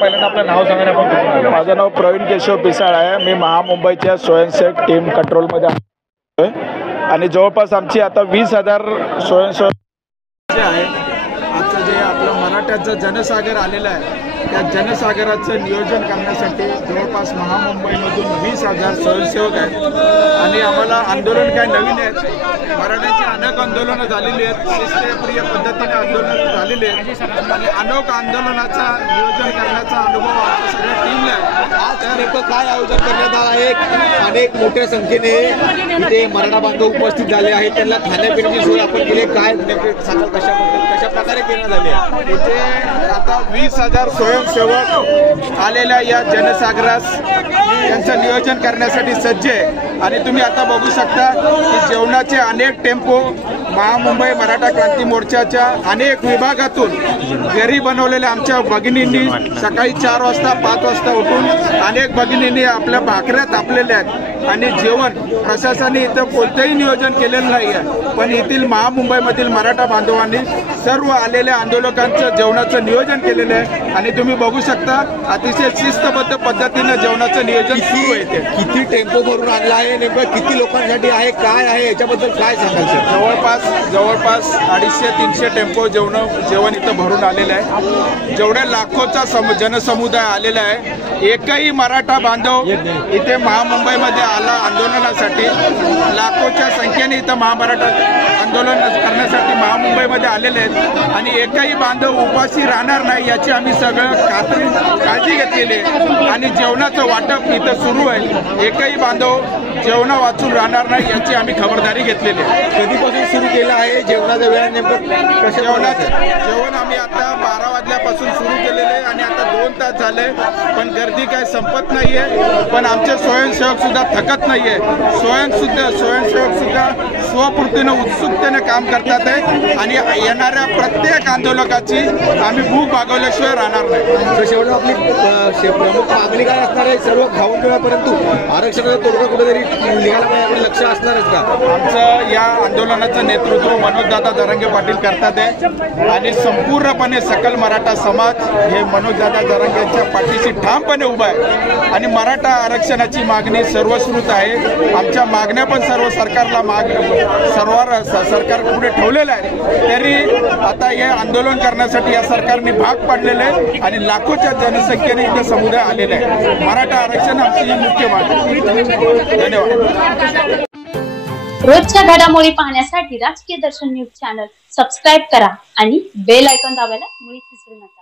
पहिल्यांदा आपलं नाव सांगा। माझं नाव प्रवीण केशव पिसाळ आहे। मी महामुंबईच्या स्वयंसेवक टीम कंट्रोलमध्ये आहे आणि जवळपास आमची आता 20,000 स्वयंसेवक आहे। आजचं जे आपलं मराठ्याचं जनसागर आलेलं आहे त्या जनसागराचं नियोजन करण्यासाठी जवळपास महामुंबईमधून 20,000 स्वयंसेवक आहेत आणि आम्हाला आंदोलन काय नवीन आहेत। मराठ्यांची अनेक आंदोलनं झालेली आहेत, शिस्तप्रिय पद्धतीने आंदोलन झालेली आहेत आणि अनेक आंदोलनाचा नियोजन करण्याचा अनुभव आमच्या सगळ्या टीमला आहे। आज नेमकं काय आयोजन करण्यात आलं आहे? अनेक मोठ्या संख्येने इथे मराठा बांधव उपस्थित झाले आहेत, त्यांना खाण्यापिण्याची सोय आपण केली। काय सांगाल कशा प्रकारे करण्यात आली आहे? इथे आता 20,000 स्वयंसेवक आलेल्या या जनसागरास यांचं नियोजन करण्यासाठी सज्ज आहे आणि तुम्ही आता बघू शकता की जेवणाचे अनेक टेम्पो महामुंबई मराठा क्रांती मोर्चाच्या अनेक विभागातून घरी बनवलेल्या आमच्या भगिनींनी सकाळी 4 वाजता 5 वाजता उठून अनेक भगिनींनी आपल्या भाकऱ्या तापलेल्या आहेत आणि जेवण प्रशासनाने इथं कोणतंही नियोजन केलेलं नाही आहे, पण येथील महामुंबईमधील मराठा बांधवांनी सर्व आलेल्या आंदोलकांचं जेवणाचं नियोजन केलेलं आहे आणि तुम्ही बघू शकता अतिशय शिस्तबद्ध पद्धतीनं जेवणाचं नियोजन सुरू आहे। किती टेम्पो भरून आणला आहे, नेमकं किती लोकांसाठी आहे, काय आहे याच्याबद्दल काय सांगाल सर? जवळपास 250-300 टेम्पो जेवण इथं भरून आलेलं आहे। जेवढ्या लाखोचा जनसमुदाय आलेला आहे, एकही मराठा बांधव इथे महामुंबईमध्ये आला आंदोलनासाठी। लाखोच्या संख्येने इथं महामराठा आंदोलन करण्यासाठी महामुंबईमध्ये आलेले आहेत आणि एकही बांधव उपाशी राहणार नाही याची आम्ही सगळं काळजी घेतलेली आहे आणि जेवणाचं वाटप इथं सुरू आहे। एकही बांधव जेवणा वाचून राहणार नाही याची आम्ही खबरदारी घेतलेली आहे। कधीपासून सुरू केलं आहे जेवणाचा वेळ? नेमकं कसं जेवण आम्ही आता 12 वाजल्यापासून सुरू केलेले आहे आणि आता 2 तास झाले, पण गर्दी काय संपत नाहीये, पण आमचे स्वयंसेवक सुद्धा थकत नाहीये। स्वयंसेवक सुद्धा स्वपूर्तीनं उत्सुकतेने काम करतात आहे आणि येणाऱ्या प्रत्येक आंदोलकाची आम्ही भूक भागवल्याशिवाय राहणार नाही। शेवटी आपली प्रमुख मागणी काय असणार आहे? सर्व खाऊन पिवा, परंतु आरक्षणाचा तोडगा कुठेतरी निघाला पाहिजे, लक्ष असणारच का? आमचं या आंदोलनाचं नेतृत्व मनोजदादा जरांगे पाटील करतात आहे आणि संपूर्णपणे सकल मराठा समाज हे मनोजदादा जरांगेच्या पाठीशी ठामपणे उभा आहे आणि मराठा आरक्षणाची मागणी सर्वश्रुत आहे। आमच्या मागण्या पण सर्व सरकारला सरकार पुढे ठेवलेलं आहे, तरी आता हे आंदोलन करण्यासाठी या सरकारने भाग पाडलेलं आहे आणि लाखोच्या जनसंख्येने इथे समुदाय आलेला आहे। मराठा आरक्षण आमची ही मुख्य मागणी। धन्यवाद। रोजच्या घडामोडी पाहण्यासाठी राजकीय दर्शन न्यूज चॅनल सबस्क्राईब करा आणि बेल आयकॉन दाबायला मुळीच विसरू नका।